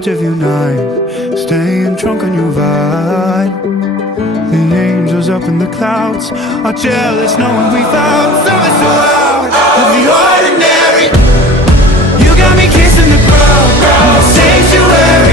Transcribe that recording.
edge of your knife, staying drunk on your vibe. The angels up in the clouds are jealous knowing we found something so out of the ordinary. You got me kissing the ground, the sanctuary.